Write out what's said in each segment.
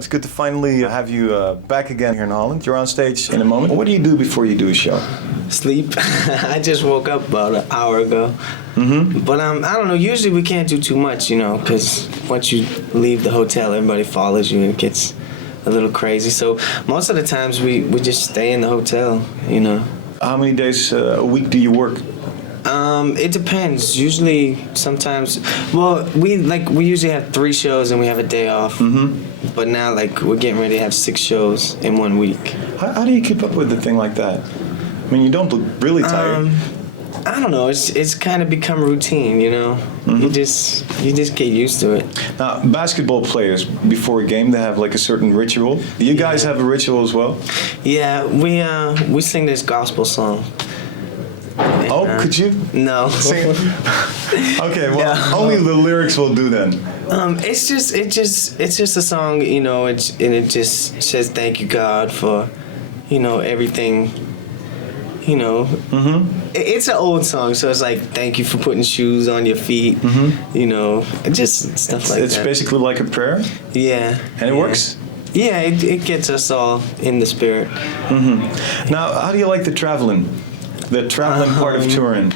it's good to finally have you back again here in Holland. You're on stage in a moment. What do you do before you do a show? Sleep. I just woke up about an hour ago. But I don't know, usually we can't do too much, you know, because once you leave the hotel, everybody follows you and it gets a little crazy. So most of the times we just stay in the hotel, you know. How many days a week do you work? It depends. Usually, sometimes, well, we usually have 3 shows and we have a day off. But now, like, we're getting ready to have 6 shows in 1 week. How do you keep up with a thing like that? I mean, you don't look really tired. I don't know. It's kind of become routine, you know. You just get used to it. Now, basketball players before a game, they have like a certain ritual. Do you guys have a ritual as well? Yeah, we sing this gospel song. Oh, could you? No. Sing it? Okay, well, Yeah. only the lyrics will do then. It's just a song, you know, and it just says thank you God for, you know, everything, you know. It's an old song, so it's like thank you for putting shoes on your feet, you know, just stuff like that. It's basically like a prayer? Yeah. And it works? Yeah, it gets us all in the spirit. Now, how do you like the traveling? The traveling part of touring?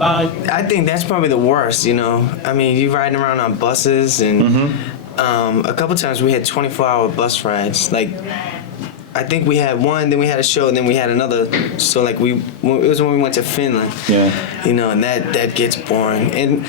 I think that's probably the worst, you know. I mean, you riding around on buses, and a couple times we had 24-hour bus rides. Like, I think we had one, then we had a show, and then we had another. So, like, it was when we went to Finland. Yeah. You know, and that gets boring. And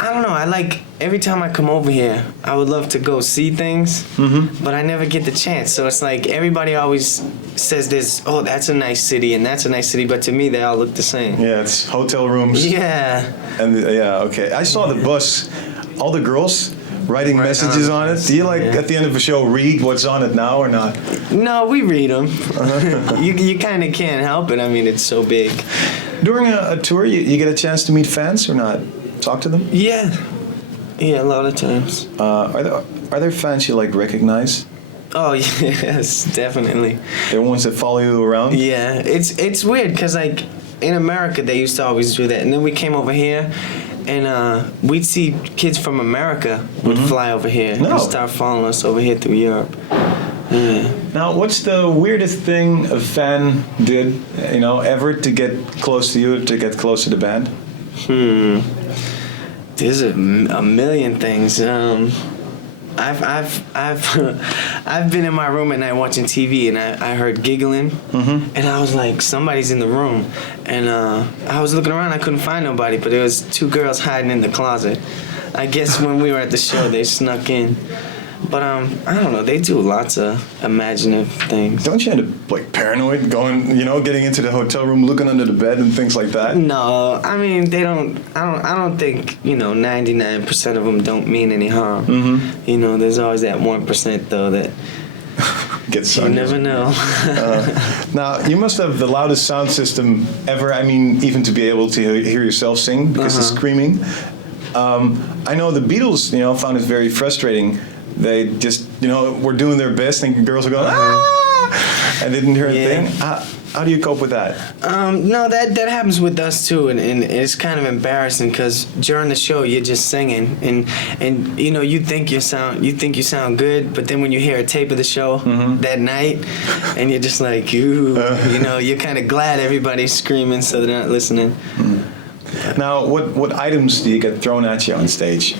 I don't know, I like, every time I come over here, I would love to go see things, but I never get the chance. So it's like, everybody always says this, oh, that's a nice city, and that's a nice city, but to me, they all look the same. Yeah, it's hotel rooms. Yeah. And yeah, okay. I saw the bus, all the girls writing messages on it. Do you, like, at the end of a show, read what's on it now or not? No, we read them. You kind of can't help it. I mean, it's so big. During a tour, you get a chance to meet fans or not? Talk to them? Yeah, a lot of times. Are there fans you like recognize? Oh yes, definitely. They're ones that follow you around? Yeah, it's weird because like in America they used to always do that, and then we came over here, and we'd see kids from America would fly over here and start following us over here through Europe. Yeah. Now, what's the weirdest thing a fan did, you know, ever to get close to you, to get close to the band? There's a million things. I've been in my room at night watching TV, and I heard giggling, and I was like, somebody's in the room, and I was looking around, I couldn't find nobody, but there was 2 girls hiding in the closet. I guess when we were at the show, they snuck in. But I don't know, they do lots of imaginative things. Don't you end up like paranoid, going, you know, getting into the hotel room, looking under the bed and things like that? No, I mean they don't. I don't think, you know, 99% of them don't mean any harm. You know, there's always that 1% though that gets. You never know. Now you must have the loudest sound system ever. I mean, even to be able to hear yourself sing because of screaming. I know the Beatles, you know, found it very frustrating. They just, you know, were doing their best, and girls were going, ah, and they didn't hear a thing. How do you cope with that? No, that happens with us too, and it's kind of embarrassing because during the show you're just singing, and you know you think you sound good, but then when you hear a tape of the show that night, and you're just like you know, you're kind of glad everybody's screaming so they're not listening. Now, what items do you get thrown at you on stage?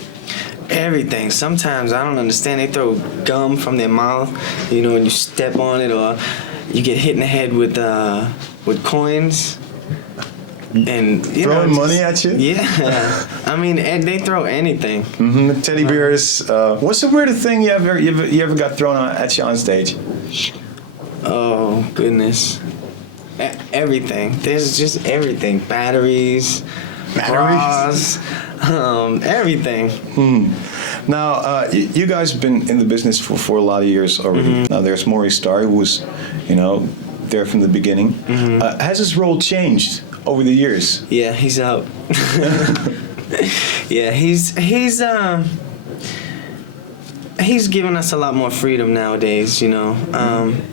Everything. Sometimes I don't understand. They throw gum from their mouth, you know, and you step on it, or you get hit in the head with coins. And you throwing know, money at you? Yeah. I mean, and they throw anything. Teddy bears. What's the weirdest thing you ever got thrown at you on stage? Oh goodness. Everything. There's just everything. Batteries. Bras, everything. Now, you guys have been in the business for a lot of years already. Now, there's Maurice Starr, who was, you know, there from the beginning. Has his role changed over the years? Yeah, he's out. He's given us a lot more freedom nowadays, you know.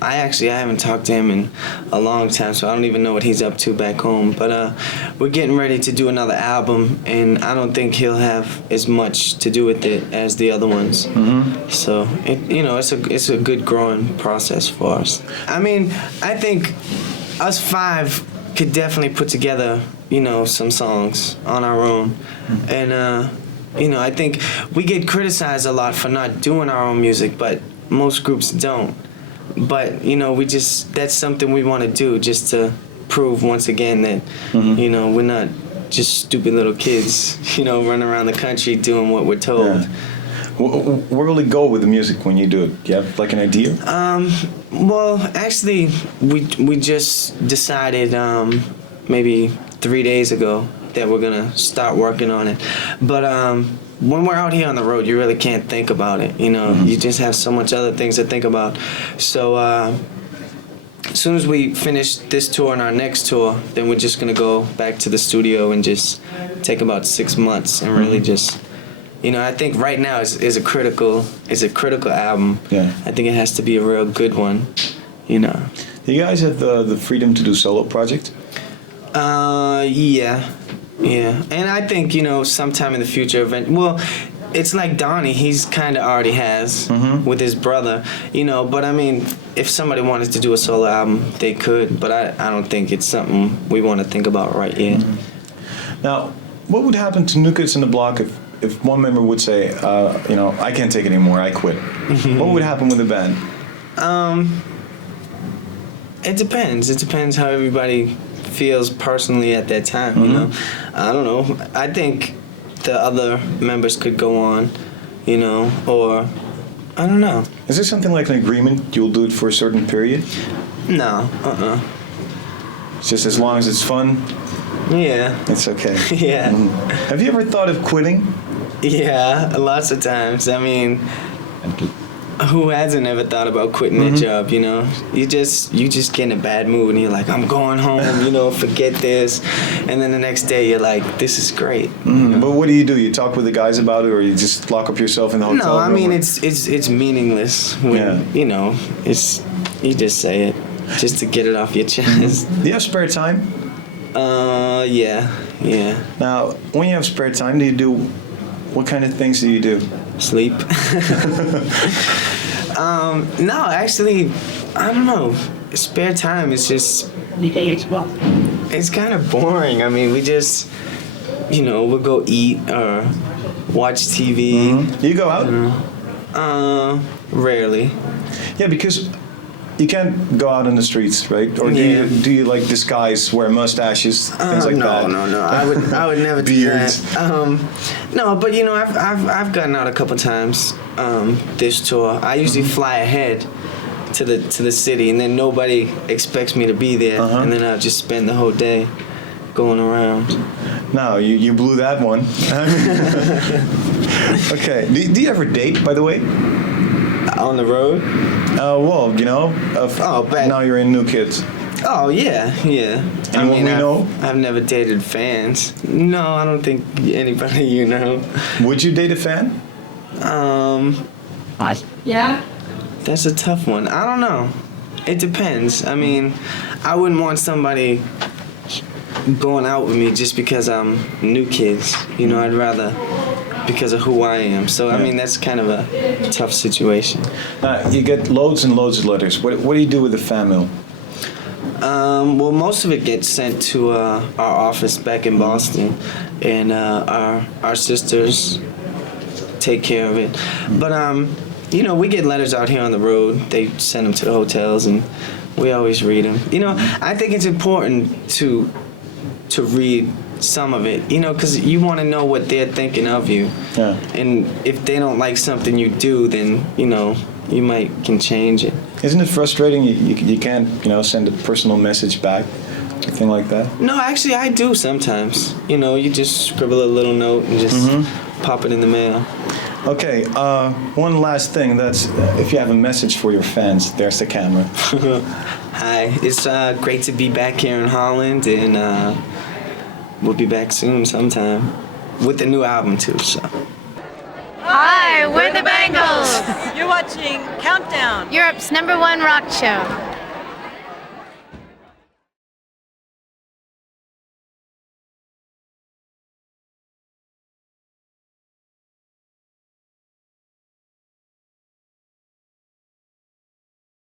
I haven't talked to him in a long time, so I don't even know what he's up to back home. But we're getting ready to do another album, and I don't think he'll have as much to do with it as the other ones. So it's a good growing process for us. I mean, I think us five could definitely put together, you know, some songs on our own, and. You know, I think we get criticized a lot for not doing our own music, but most groups don't. But, you know, that's something we want to do, just to prove once again that, you know, we're not just stupid little kids, you know, running around the country doing what we're told. Yeah. Where will it go with the music when you do it? Do you have like an idea? Well, actually, we just decided maybe 3 days ago that we're gonna start working on it. But when we're out here on the road, you really can't think about it. You know, you just have so much other things to think about. So as soon as we finish this tour and our next tour, then we're just gonna go back to the studio and just take about 6 months and really just, you know, I think right now is a critical album. Yeah. I think it has to be a real good one. You know. Do you guys have the freedom to do solo project? Yeah, and I think, you know, sometime in the future, well, it's like Donnie, he's kind of already has with his brother, you know, but I mean, if somebody wanted to do a solo album, they could, but I don't think it's something we want to think about right yet. Now, what would happen to New Kids on the Block if one member would say, you know, I can't take it anymore, I quit? What would happen with the band? It depends. It depends how everybody feels personally at that time, you know. I don't know. I think the other members could go on, you know, or I don't know. Is there something like an agreement? You'll do it for a certain period? No, It's just as long as it's fun, Yeah. it's okay. Yeah. Have you ever thought of quitting? Yeah, lots of times. I mean, who hasn't ever thought about quitting their job, you know? You just get in a bad mood and you're like, I'm going home, you know, forget this. And then the next day you're like, this is great. You know? But what do? You talk with the guys about it, or you just lock up yourself in the hotel No, I room? mean, it's meaningless when, you know, you just say it just to get it off your chest. Do you have spare time? Yeah. Now, when you have spare time, what kind of things do you do? Sleep. No, actually, I don't know. Spare time is just, it's kind of boring. I mean, we just, you know, we'll go eat or watch TV. Do you go out? Rarely. Yeah, because you can't go out on the streets, right? Or do you like disguise, wear mustaches, things like that? No. I would never do Beards. that. No, but you know, I've gotten out a couple times this tour. I usually fly ahead to the city, and then nobody expects me to be there, and then I'll just spend the whole day going around. No, you blew that one. Okay. Do you ever date, by the way? On the road? Well, you know, now you're in New Kids. Oh, yeah. Anyone we know? I've never dated fans. No, I don't think anybody you know. Would you date a fan? Yeah. That's a tough one. I don't know. It depends. I mean, I wouldn't want somebody going out with me just because I'm New Kids. You know, I'd rather because of who I am. So, I mean, that's kind of a tough situation. You get loads and loads of letters. What do you do with the fan mail? Well, most of it gets sent to our office back in Boston, and our sisters take care of it. But, you know, we get letters out here on the road. They send them to the hotels, and we always read them. You know, I think it's important to read some of it, you know, because you want to know what they're thinking of you. Yeah. And if they don't like something you do, then, you know, you can change it. Isn't it frustrating? You can't, you know, send a personal message back, anything like that? No, actually, I do sometimes. You know, you just scribble a little note and just pop it in the mail. Okay, one last thing. That's if you have a message for your fans, there's the camera. Hi, it's great to be back here in Holland, and we'll be back soon sometime with the new album too. So. Hi, we're the Bangles. You're watching Countdown. Europe's #1 rock show.